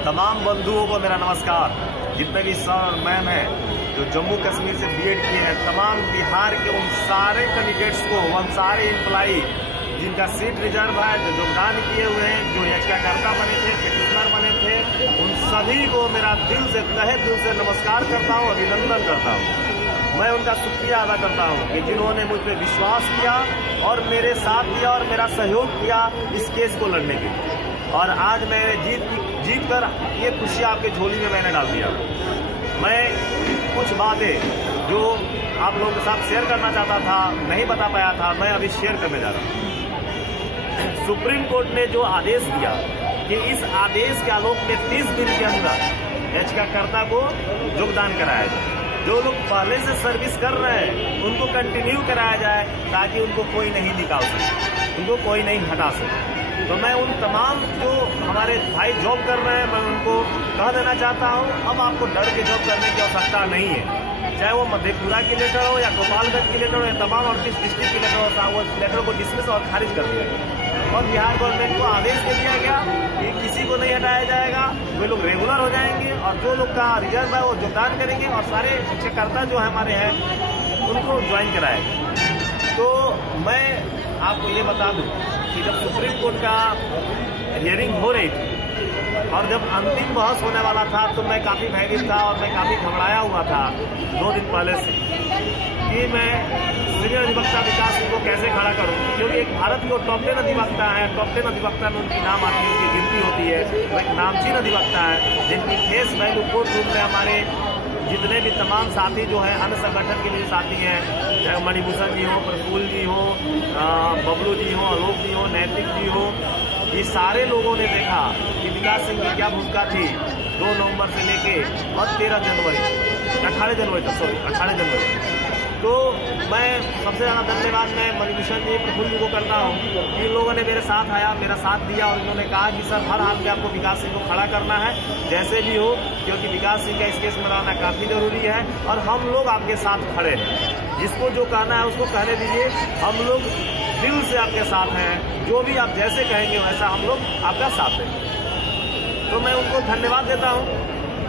तमाम बंधुओं को मेरा नमस्कार। जितने भी सर और मैम हैं जो जम्मू कश्मीर से बीएड किए हैं, तमाम बिहार के उन सारे कैंडिडेट्स को, उन सारे एम्प्लॉई जिनका सीट रिजर्व है, जो योगदान किए हुए हैं, जो याचिकाकर्ता बने थे, पिटिशनर बने थे, उन सभी को मेरा दिल से, तहे दिल से नमस्कार करता हूँ, अभिनंदन करता हूँ। मैं उनका शुक्रिया अदा करता हूँ कि जिन्होंने मुझ पर विश्वास किया और मेरे साथ दिया और मेरा सहयोग किया इस केस को लड़ने के लिए। और आज मैं जीत कर ये खुशी आपके झोली में मैंने डाल दिया। मैं कुछ बातें जो आप लोगों के साथ शेयर करना चाहता था, नहीं बता पाया था, मैं अभी शेयर करने जा रहा हूँ। सुप्रीम कोर्ट ने जो आदेश दिया कि इस आदेश के आलोक में 30 दिन के अंदर याचिकाकर्ता को योगदान कराया जाए। जो लोग पहले से सर्विस कर रहे हैं उनको कंटिन्यू कराया जाए ताकि उनको कोई नहीं निकाल सके, उनको कोई नहीं हटा सके। तो मैं उन तमाम जो हमारे भाई जॉब कर रहे हैं, मैं उनको कह देना चाहता हूँ, अब आपको डर के जॉब करने की आवश्यकता नहीं है। चाहे वो मधेपुरा की लेटर हो या गोपालगंज की लेटर हो या तमाम 38 डिस्ट्रिक्ट की लेटर हो, वो लेटर को डिसमिस और खारिज कर दिया गया। और बिहार गवर्नमेंट को आदेश दे दिया गया कि किसी को नहीं हटाया जाएगा, वे लोग रेगुलर हो जाएंगे और जो लोग का रिजर्व है वो योगदान करेंगे और सारे शिक्षककर्ता जो हमारे हैं उनको ज्वाइन कराएंगे। तो मैं आपको ये बता दूं कि जब सुप्रीम कोर्ट का हियरिंग हो रही थी और जब अंतिम बहस होने वाला था तो मैं काफ़ी भयभीत था और मैं काफ़ी घबराया हुआ था 2 दिन पहले से कि मैं सीनियर अधिवक्ता विकास सिंह को कैसे खड़ा करूं, क्योंकि एक भारत की टॉप 10 अधिवक्ता है। टॉप 10 अधिवक्ता में उनकी नाम आती है, उनकी गिनती होती है। वो एक नामचीन अधिवक्ता है जिनकी फेस वैल्यू कोर्ट रूम में हमारे जितने भी तमाम साथी जो हैं, अन्य संगठन के लिए साथी हैं, चाहे मणिभूषण जी हो, प्रफुल्ल जी हो, बबलू जी हो, आलोक जी हो, नैतिक जी हो, ये सारे लोगों ने देखा कि विकास सिंह की क्या भूमिका थी 2 नवंबर से लेके और 18 जनवरी। तो मैं सबसे ज़्यादा धन्यवाद मैं मणिभूषण जी, प्रफुल्ल जी को करता हूँ कि इन लोगों ने मेरे साथ आया, मेरा साथ दिया और इन्होंने कहा कि सर हर हाल में आपको विकास सिंह को खड़ा करना है जैसे भी हो, क्योंकि विकास सिंह का इस केस में रहना काफ़ी जरूरी है और हम लोग आपके साथ खड़े हैं। जिसको जो कहना है उसको कहने दीजिए, हम लोग दिल से आपके साथ हैं। जो भी आप जैसे कहेंगे वैसा हम लोग आपका साथ देंगे। तो मैं उनको धन्यवाद देता हूँ।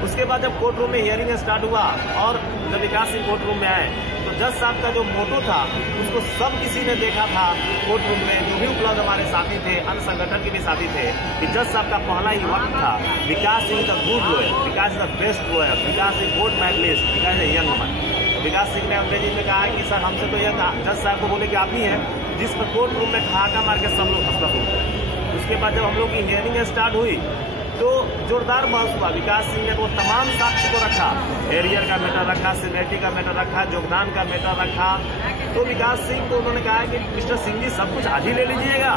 उसके बाद जब कोर्ट रूम में हियरिंग स्टार्ट हुआ और जब विकास सिंह कोर्ट रूम में आए तो जज साहब का जो मोटो था उसको सब किसी ने देखा था कोर्ट रूम में, जो भी उपलब्ध हमारे साथी थे, अन्य संगठन के भी साथी थे, कि जज साहब का पहला ही वक्त था विकास सिंह का good lawyer, Vikas the best lawyer, Vikas Singh board medalist, Vikas a young man. Vikas Singh ने अंग्रेजी में कहा कि सर हमसे तो यंग, जज साहब को बोले कि आप ही हैं, जिस पर कोर्ट रूम में ठहाका मार के सब लोग हंसता हुए। उसके बाद जब हम लोग की हियरिंग स्टार्ट हुई तो जोरदार बहस हुआ। विकास सिंह ने वो तमाम साक्ष्य को रखा, एरियर का मैटर रखा, सीनियरिटी का मैटर रखा, योगदान का मैटर रखा। तो विकास सिंह को उन्होंने कहा कि मिस्टर सिंह जी सब कुछ आज ही ले लीजिएगा,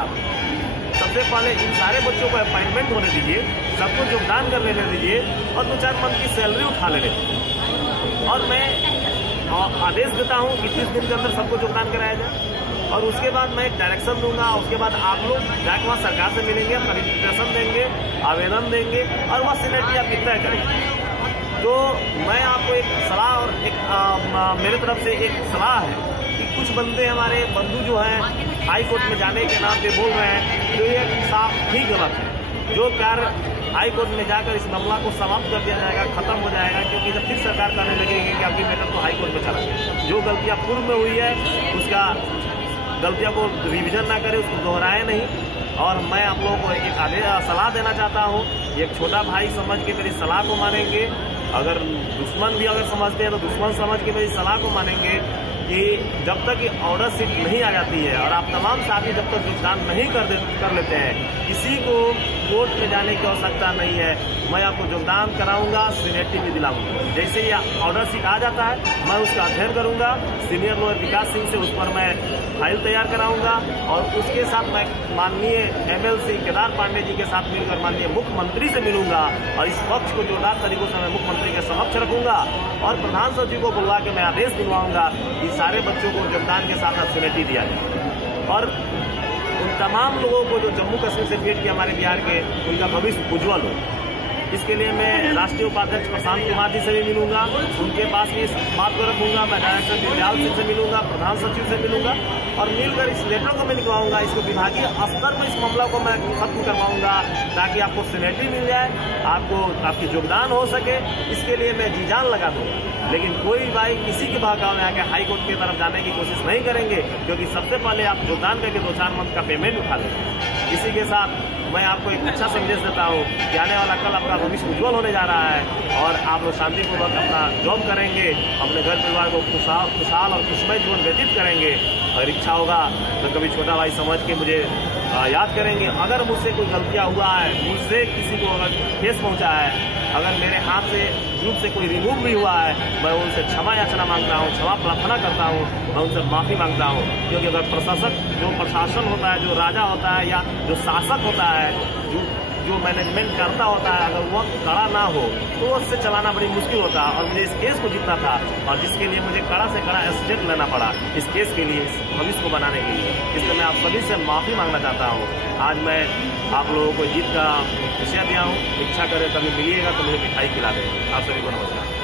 सबसे पहले इन सारे बच्चों को अपॉइंटमेंट होने दीजिए, सबको योगदान कर लेने दीजिए और 2-4 मंथ की सैलरी उठा लेने दीजिए। और मैं आदेश देता हूँ कि 30 दिन के अंदर सबको योगदान कराया जाए और उसके बाद मैं एक डायरेक्शन दूंगा। उसके बाद आप लोग जाकर वहाँ सरकार से मिलेंगे, अपना रिप्रेजेंटेशन देंगे, आवेदन देंगे और वह सीनियरिटी आपकी तय करेंगे। तो मैं आपको एक सलाह और एक मेरे तरफ से एक सलाह है कि कुछ बंदे हमारे बंधु जो हैं हाई कोर्ट में जाने के नाम पे बोल रहे हैं, जो ये साफ ही गलत है। जो कार्य हाई कोर्ट में जाकर इस मामला को समाप्त कर दिया जाएगा, खत्म हो जाएगा, क्योंकि जब फिर सरकार कहने लगेगी कि आपकी मैटर तो हाई कोर्ट में चला गया। जो गलतियाँ पूर्व में हुई है उसका गलतियों को रिवीजन ना करें, उसको दोहराए नहीं। और मैं आप लोगों को एक सलाह देना चाहता हूँ, एक छोटा भाई समझ के मेरी सलाह को मानेंगे, अगर दुश्मन भी अगर समझते हैं तो दुश्मन समझ के मेरी सलाह को मानेंगे कि जब तक ये ऑर्डर शीट नहीं आ जाती है और आप तमाम साथी जब तक योगदान नहीं कर लेते हैं, किसी को कोर्ट में जाने की आवश्यकता नहीं है। मैं आपको योगदान कराऊंगा, सीनियरिटी भी दिलाऊंगा। जैसे ही ऑर्डर शीट आ जाता है मैं उसका अध्ययन करूंगा, सीनियर लॉयर विकास सिंह से उस पर मैं फाइल तैयार कराऊंगा और उसके साथ मैं माननीय MLC केदार पांडे जी के साथ मिलकर माननीय मुख्यमंत्री से मिलूंगा और इस पक्ष को जोरदार तरीकों से मैं मुख्यमंत्री के समक्ष रखूंगा और प्रधान सचिव को बुलवा के मैं आदेश दिलवाऊंगा कि सारे बच्चों को योगदान के साथ सीनियरिटी दिया जाए और उन तमाम लोगों को जो जम्मू कश्मीर से भेंट किया हमारे बिहार के, उनका भविष्य उज्ज्वल हो। इसके लिए मैं राष्ट्रीय उपाध्यक्ष प्रशांत कुमार जी से भी मिलूंगा, उनके पास भी इस बात को रखूंगा। मैं डायरेक्टर दिव्याल सिंह से मिलूंगा, प्रधान सचिव से मिलूंगा और मिलकर इस लेटर को मैं लिखवाऊंगा। इसको विभागीय स्तर पर इस मामला को मैं खत्म करवाऊंगा ताकि आपको सीनियरिटी मिल जाए आपको आपकी योगदान हो सके, इसके लिए मैं जी जान लगा दूंगा। लेकिन कोई भाई किसी के बहकावे में आके हाई कोर्ट की तरफ जाने की कोशिश नहीं करेंगे, क्योंकि सबसे पहले आप योगदान करके 2-4 मंथ का पेमेंट उठा लेंगे। इसी के साथ मैं आपको एक अच्छा संदेश देता हूँ कि आने वाला कल आपका भविष्य उज्जवल होने जा रहा है और आप लोग शांतिपूर्वक अपना जॉब करेंगे, अपने घर परिवार को खुशहाल और खुशमय जीवन व्यतीत करेंगे। अगर इच्छा होगा तो कभी छोटा भाई समझ के मुझे याद करेंगे। अगर मुझसे कोई गलतियाँ हुआ है, मुझसे किसी को अगर ठेस पहुँचा है, अगर मेरे हाथ से ग्रुप से कोई रिमूव भी हुआ है, मैं उनसे क्षमा याचना मांगता हूँ, क्षमा प्रार्थना करता हूँ, मैं उनसे माफ़ी मांगता हूँ। क्योंकि अगर प्रशासन होता है, जो राजा होता है या जो शासक होता है, जो मैनेजमेंट करता होता है, अगर वह कड़ा ना हो तो उससे चलाना बड़ी मुश्किल होता है। और मुझे इस केस को जीतना था और जिसके लिए मुझे कड़ा से कड़ा स्टेप लेना पड़ा इस केस के लिए, इस भविष्य को बनाने के लिए। इसलिए मैं आप सभी से माफ़ी मांगना चाहता हूँ। आज मैं आप लोगों को जीत का विषय दिया हूँ। इच्छा करें कभी मिलिएगा तो मुझे मिठाई खिला देंगे। आप सभी को नमस्कार।